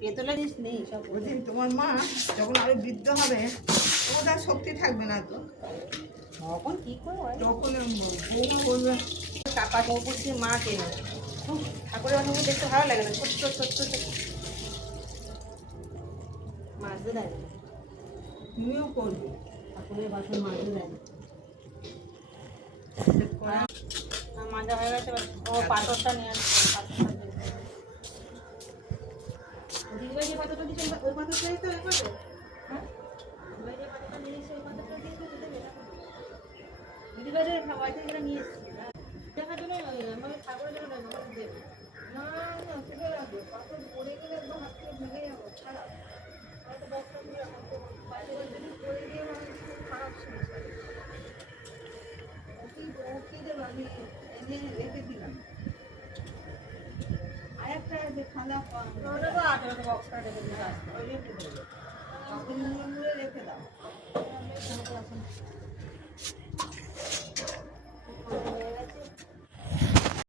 পেতলের জিনিস নেই সব। বলছি তোমার মা যখন আরো বৃদ্ধ হবে তখন তার শক্তি থাকবে না তো, তখন কি করবো? তখন বৌমা বলবে কাপা চৌপুর দিয়ে মা কেন ঠাকুরের বাসনগুলো দেখতে ভালো লাগে না, ছোট্ট ছোট্ট ছোট্ট মাজতে দেয় না, তুমিও করবে। ঠাকুরের বাসন মাজতে দেয় না। মাজা হয়ে গেছে, ও পাথরটা নিয়ে আসছে, পাথরটা দিদিভাই যে পাথরটা দিচ্ছে ওই পাথরটাই তো, ওই পাথর। হ্যাঁ দিদিভাই যে পাথরটা নিয়ে এসে ওই পাথরটা দিচ্ছে, দিদিভাই যে সবাই থেকে নিয়ে এসছে দেখার জন্য, আমাদের ঠাকুরের জন্য আমাদের দেবে না না ঠিক আছে, পাথর পড়ে গেলে একদম হাত থেকে ভেঙে যাবো, খারাপ। হয়তো বস্তা খুলে রাখতে পাথর যদি পড়ে গিয়ে খুব খারাপ সমস্যা। ওকে দেবো, আমি এনে রেখে দিলাম। আর একটা যে খানা বক্সটা রেখে দিতে আসতে রেখে দেবো, মুড়ে রেখে দাও।